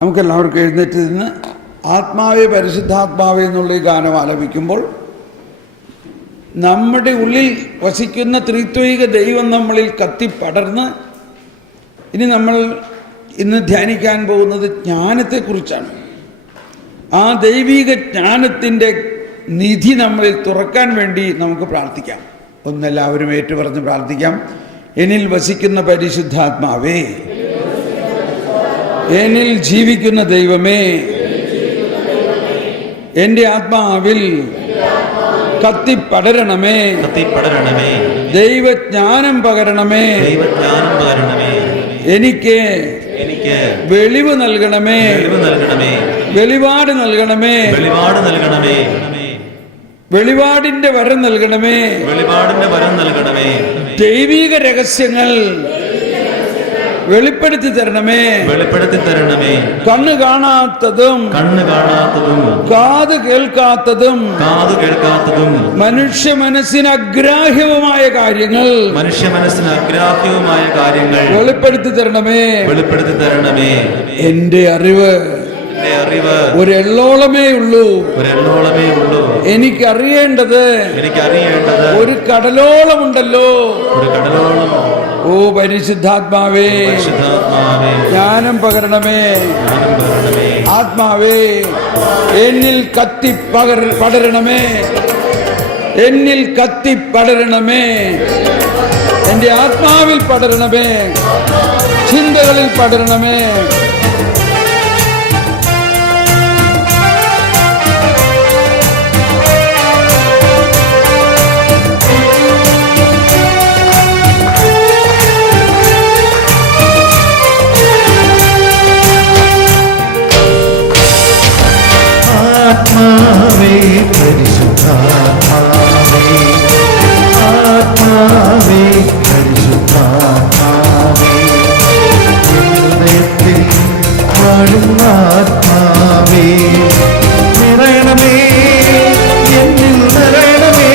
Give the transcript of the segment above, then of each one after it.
നമുക്കെല്ലാവർക്കും എഴുന്നേറ്റ് നിന്ന് ആത്മാവേ പരിശുദ്ധാത്മാവേ എന്നുള്ള ഈ ഗാനം ആലപിക്കുമ്പോൾ നമ്മുടെ ഉള്ളിൽ വസിക്കുന്ന ത്രിത്വൈക ദൈവം നമ്മളിൽ കത്തിപ്പടർന്ന് ഇനി നമ്മൾ ഇന്ന് ധ്യാനിക്കാൻ പോകുന്നത് ജ്ഞാനത്തെക്കുറിച്ചാണ്. ആ ദൈവിക ജ്ഞാനത്തിൻ്റെ നിധി നമ്മളിൽ തുറക്കാൻ വേണ്ടി നമുക്ക് പ്രാർത്ഥിക്കാം. ഒന്നെല്ലാവരും ഏറ്റുപറഞ്ഞ് പ്രാർത്ഥിക്കാം. എന്നിൽ വസിക്കുന്ന പരിശുദ്ധാത്മാവേ, എന്നിൽ ജീവിക്കുന്ന ദൈവമേ, എൻ്റെ ആത്മാവിൽ കത്തിപ്പടരണമേ, ദൈവജ്ഞാനം പകരണമേ, എനിക്ക് വെളിവ് നൽകണമേ, വെളിപാട് നൽകണമേ, വെളിപാടിന്റെ വരം നൽകണമേ, ദൈവിക രഹസ്യങ്ങൾ വെളിപ്പെടുത്തി തരണമേ, കണ്ണ് കാണാത്തതും കാത് കേൾക്കാത്തതും മനുഷ്യ മനസ്സിന് അഗ്രാഹ്യവുമായ കാര്യങ്ങൾ വെളിപ്പെടുത്തി തരണമേ. എന്റെ അറിവ് ഒരെള്ളോളമേ ഉള്ളൂ. എനിക്കറിയേണ്ടത് ഒരു കടലോളമുണ്ടല്ലോ. ഓ പരിശുദ്ധാത്മാവേ, ജ്ഞാനം പകരണമേ. ആത്മാവേ, എന്നിൽ പടരണമേ, എന്നിൽ പടരണമേ, എൻ്റെ ആത്മാവിൽ പടരണമേ, ചിന്തകളിൽ പടരണമേ. ആത്മാവേ പരിശുദ്ധാത്മാവേ, ആത്മാവേ പരിശുദ്ധാത്മാവേ, ഹൃദയത്തിൽ വാഴുന്ന ആത്മാവേ, നിറയണമേ, എന്നിൽ നിറയണമേ.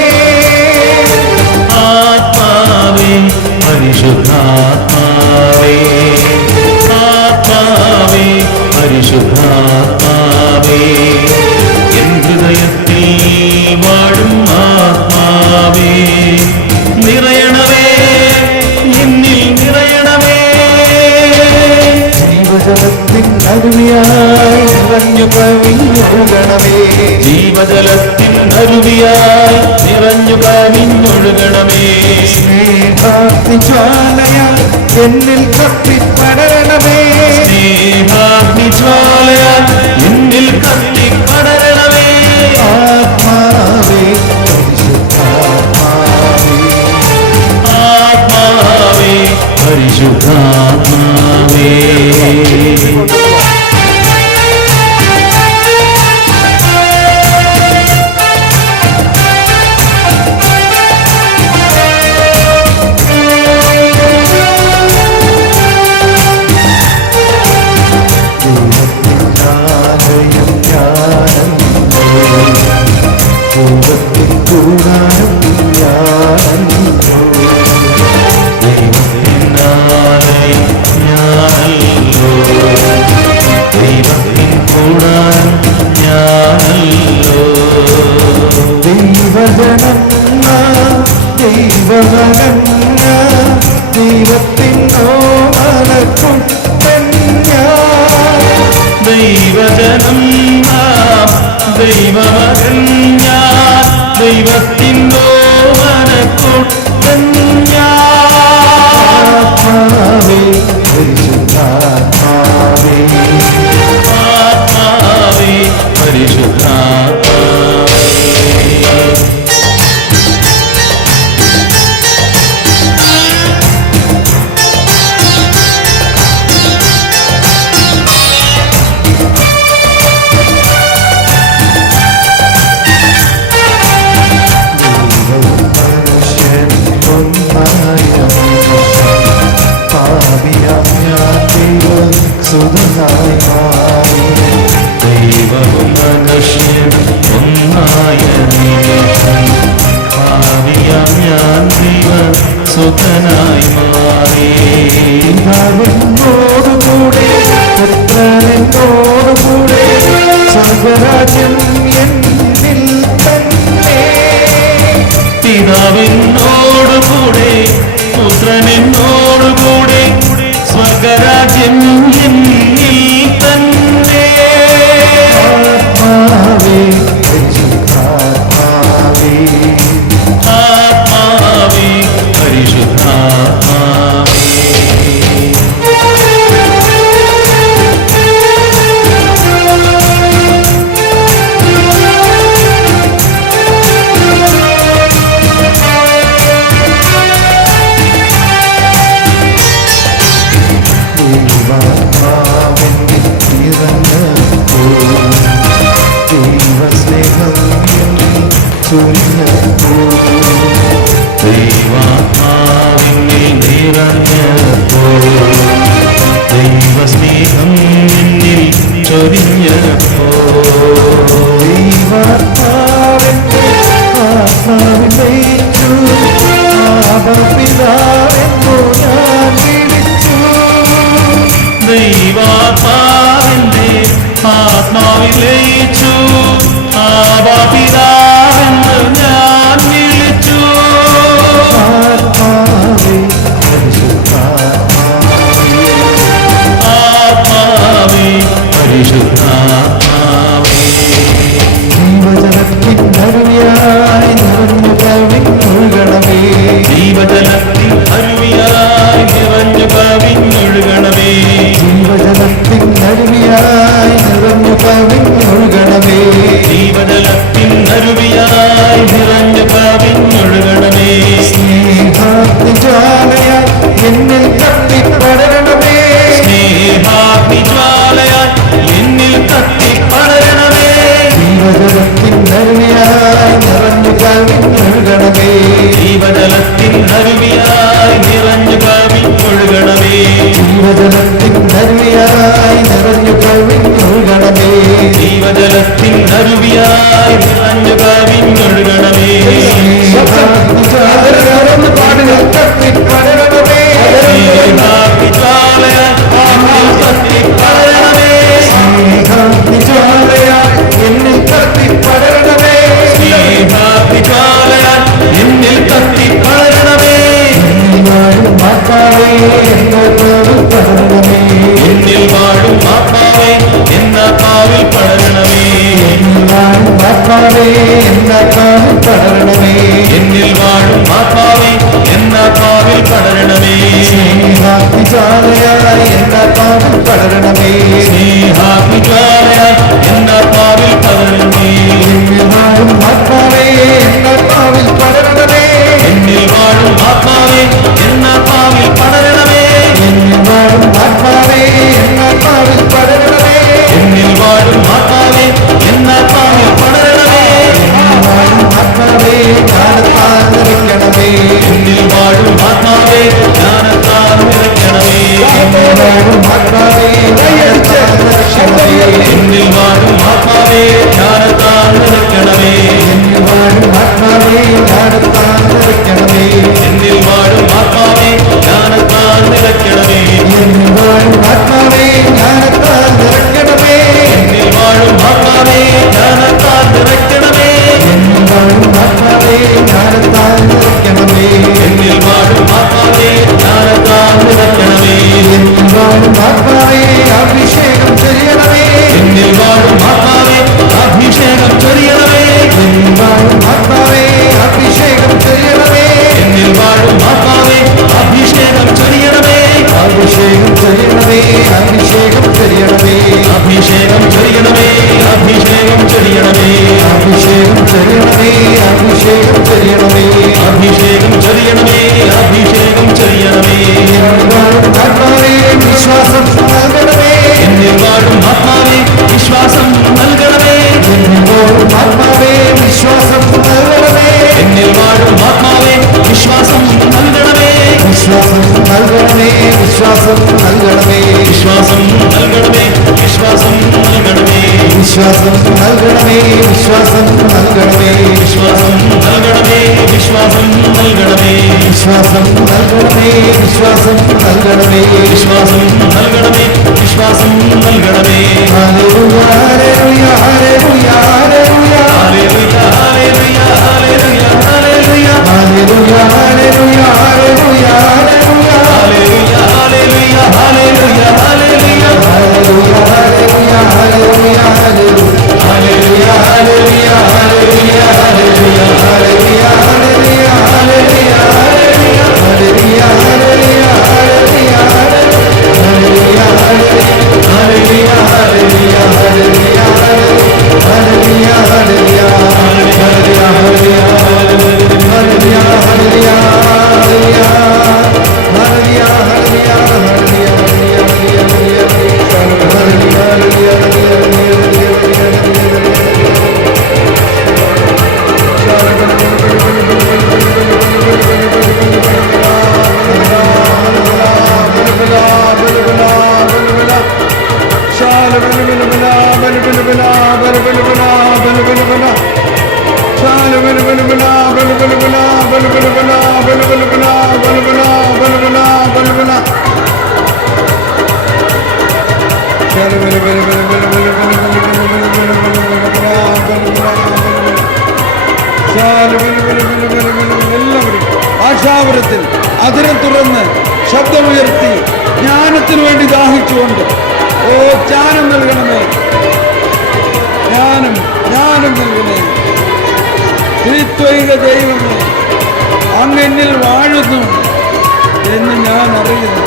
ആത്മാവേ പരിശുദ്ധാത്മാവേ, ആത്മാവേ പരിശുദ്ധാത്മാവേ, ഹൃദയത്തിൽ വാഴും ആത്മാവേ, നിറയണമേ, എന്നിൽ നിറയണമേ. ജീവജലത്തിൻ അരുവിയായി നിറഞ്ഞു കവിഞ്ഞൊഴുകണമേ, ജീവജലത്തിൻ അരുവിയായി നിറഞ്ഞു കവിഞ്ഞൊഴുകണമേ. സ്നേഹാഗ്നിജ്വാലയാൽ എന്നിൽ കത്തിപ്പടരണമേ, സ്നേഹാഗ്നിജ്വാലയാൽ എന്നിൽ കത്തിപ്പടരണമേ. ആത്മാവേ പരിശുദ്ധാത്മാവേ, ആത്മാവേ പരിശുദ്ധാത്മാവേ. ദൈവജനം ദൈവമകൻ ഞാൻ, ദൈവത്തിൻ്റെ മനക്കുട്ടൻ ഞാൻ. ആത്മാവേ പരിശുദ്ധാത്മാവേ, ആത്മാവേ പരിശുദ്ധാത്മാവേ. സുധ സ്വർഗരാജ്യം എന്നിൽ തന്നെ. പിതാവിനോടുകൂടെ പുത്രനെന്നോടുകൂടെ സ്വർഗരാജ്യം എന്നിൽ തന്നെ. ആത്മാവേ പരിശുദ്ധാത്മാവേ ആത്മാവേ പരിശുദ്ധാത്മാവേ. ദൈവാത്മാവെന്നിൽ നിറഞ്ഞപ്പോൾ ദൈവസ്നേഹം എന്നിൽ ചൊരിഞ്ഞപ്പോൾ ദൈവാത്മാവിനിൽ നിറഞ്ഞപ്പോൾ ദൈവസ്നേഹം എന്നിൽ ചൊരിഞ്ഞപ്പോൾ ദൈവാത്മാവെന്റെ ആത്മാവിൽ ലയിച്ചു. പിതാവെന്നു ഞാൻ വിളിച്ചു. ദൈവാത്മാവിന്റെ ആത്മാവിൽ ലയിച്ചു. ആബാ പിതാവെന്ന് ഞാൻ വിളിച്ചു. ആത്മാവേ പരിശുദ്ധാത്മാവേ ആത്മാവേ പരിശുദ്ധാത്മാവേ. ജീവജലത്തിൻ അരുവിയായി നിറഞ്ഞു കവിഞ്ഞൊഴുകണമേ. ജീവജലത്തിൽ അരുവിയായി നിറഞ്ഞു കവിഞ്ഞൊഴുകണമേ. ജീവജലത്തിൻ അരുവിയായി നിറഞ്ഞു കവിഞ്ഞൊഴുകണമേ. ജീവജലത്തിൻ അരുവിയായി നിറഞ്ഞു കവിഞ്ഞൊഴുകണമേ. സ്നേഹാഗ്നിജ്വാലയായി എന്നിൽ കത്തിപ്പടരണമേ. സ്നേഹാഗ്നിജ്വാലയായി എന്നിൽ കത്തിപ്പടരണമേ. ജീവജലത്തിൻ അരുവിയായി നിറഞ്ഞു കവിഞ്ഞൊഴുകണമേ. ജീവജലത്തിൻ അരുവിയായി നിറഞ്ഞു കവിഞ്ഞൊഴുകണമേ. ജീവജലത്തിൻ അരുവിയായി നിറഞ്ഞു കവിഞ്ഞൊഴുകണമേ. ജീവജലത്തിൻ അരുവിയായി നിറഞ്ഞു കവിഞ്ഞൊഴുകണമേ. സ്നേഹാഗ്നിജ്വാലയായി കത്തിപ്പടരണമേ. സ്നേഹാഗ്നിജ്വാലയായി എന്നിൽ കത്തിപ്പടരണമേ. സ്നേഹാഗ്നിജ്വാലയായി എന്നിൽ കത്തിപ്പടരണമേ. സ്നേഹാഗ്നിജ്വാലയായി എന്നിൽ കത്തിപ്പടരണമേ. വാഴും ആത്മാവേ എന്നോട് പടരണമേ. എന്നിൽ വാഴും ആത്മാവേ എന്നാത്മാവിൽ പടരണമേ. വാഴും ആത്മാവേ എന്നാത്മാവിൽ പടരണമേ. എന്നിൽ വാഴും ആത്മാവേ എന്നാത്മാവിൽ പടരണമേ. സ്നേഹാഗ്നിജ്വാലയായി എന്നാത്മാവിൽ പടരണമേ. സ്നേഹാഗ്നിജ്വാലയായി എന്നാത്മാവിൽ പടരണമേ. വാഴും ആത്മാവേ എന്നാത്മാവിൽ പടരണമേ. എന്നിൽ വാഴും ആത്മാവേ എന്നാത്മാവിൽ പടരണമേ. വാഴും ആത്മാവേ എന്നാത്മാവിൽ പടരണമേ. എന്നിൽ വാഴും ആത്മാവേ എന്നാത്മാവിൽ പടരണമേ. വാഴും ആത്മാവേ ജ്ഞാനത്താൽ നിറയ്ക്കണമേ. എന്നിൽ വാഴും ആത്മാവേ ജ്ഞാനത്താൽ നിറയ്ക്കണമേ. വാഴും ആത്മാവേ ജ്ഞാനത്താൽ നിറയ്ക്കണമേ. എന്നിൽ വാഴും ആത്മാവേ ജ്ഞാനത്താൽ നിറയ്ക്കണമേ. വാഴും ആത്മാവേ ജ്ഞാനത്താൽ നിറയ്ക്കണമേ. എന്നിൽ വാഴും ആത്മാവേ ജ്ഞാനത്താൽ നിറയ്ക്കണമേ. വാഴും ആത്മാവേ ജ്ഞാനത്താൽ നിറയ്ക്കണമേ. എന്നിൽ വാഴും ആത്മാവേ ജ്ഞാനത്താൽ നിറയ്ക്കണമേ. വാഴും ആത്മാവേ ജ്ഞാനത്താൽ നിറയ്ക്കണമേ. എന്നിൽ വാഴും ആത്മാവേ ജ്ഞാനത്താൽ നിറയ്ക്കണമേ. വാഴും ആത്മാവേ അഭിഷേകം ചെയ്യണമേ. എന്നിൽ വാഴും ആത്മാവേ അഭിഷേകം ചൊരിയണമേ. വാഴും ആത്മാവേ അഭിഷേകം ചെയ്യണമേ. എന്നിൽ വാഴും ആത്മാവേ അഭിഷേകം ചൊരിയണമേ. അഭിഷേകം ചെയ്യണമേ. അഭിഷേകം ചെയ്യണമേ. അഭിഷേകം ചൊരിയണമേ. അഭിഷേകം ചൊരിയണമേ. അഭിഷേകം ചെയ്യണമേ. അഭിഷേകം ചെയ്യണമേ. അഭിഷേകം ചൊരിയണമേ. അഭിഷേകം ചൊരിയണമേ. വാഴും ആത്മാവേ വിശ്വാസം നൽകണമേ. എന്നിൽ വാഴും ആത്മാവേ വിശ്വാസം നൽകണമേ. വാഴും ആത്മാവേ വിശ്വാസം നൽകണമേ. എന്നിൽ വാഴും ആത്മാവേ വിശ്വാസം നൽകണമേ. വിശ്വാസം നൽകണമേ. വിശ്വാസം നൽകണമേ. വിശ്വാസം നൽകണമേ. വിശ്വാസം നൽകണമേ. വിശ്വാസം നൽകണമേ. വിശ്വാസം നൽകണമേ. വിശ്വാസം നൽകണമേ. വിശ്വാസം നൽകണമേ. വിശ്വാസം നൽകണമേ. വിശ്വാസം നൽകണമേ. വിശ്വാസം നൽകണമേ. വിശ്വാസം നൽകണമേ. ഹല്ലേലൂയ ഹല്ലേലൂയ ഹല്ലേലൂയ എല്ലാവരും ഭാഷാപരത്തിൽ അതിനെ തുറന്ന് ശബ്ദമുയർത്തി ജ്ഞാനത്തിനു വേണ്ടി ദാഹിച്ചുകൊണ്ട് ഓ ജ്ഞാനം നൽകണമേ, ജ്ഞാനം നൽകണേ. ത്രിത്വൈക ദൈവമേ, അങ്ങെന്നിൽ വാഴുന്നു എന്ന് ഞാൻ അറിയുന്നു.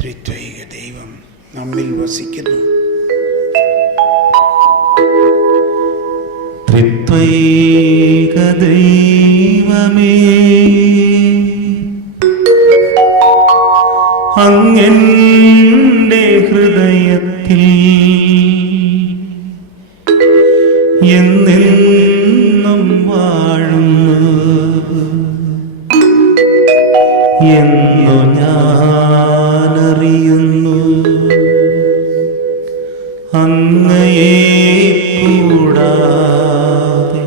ത്രിത്വൈക ദൈവം നമ്മിൽ വസിക്കുന്നു. ത്രിത്വൈക ദൈവമേ, അങ്ങെന്റെ ഹൃദയത്തിൽ എന്നെന്നും വാഴുന്നു എന്നു ഞാനറിയുന്നു. അങ്ങയെ കൂടാതെ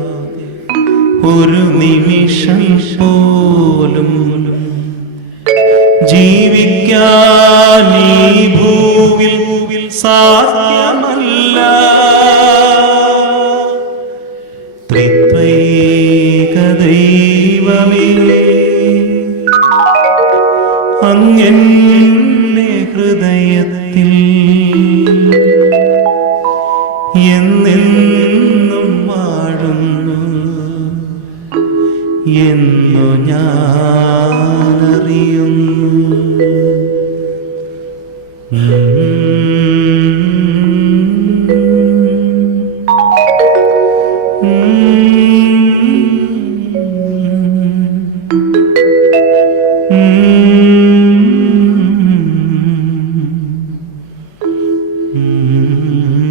ഒരു നിമിഷം പോലും ജീവിക്കാൻ ഈ ഭൂവിൽ സാധ്യമല്ല. ത്രിത്വൈക ദൈവമേ, അങ്ങെന്റെ ഹൃദയത്തിൽ എന്നെന്നും വാഴുന്നു എന്നു ഞാനറിയുന്നു. Mm-hmm.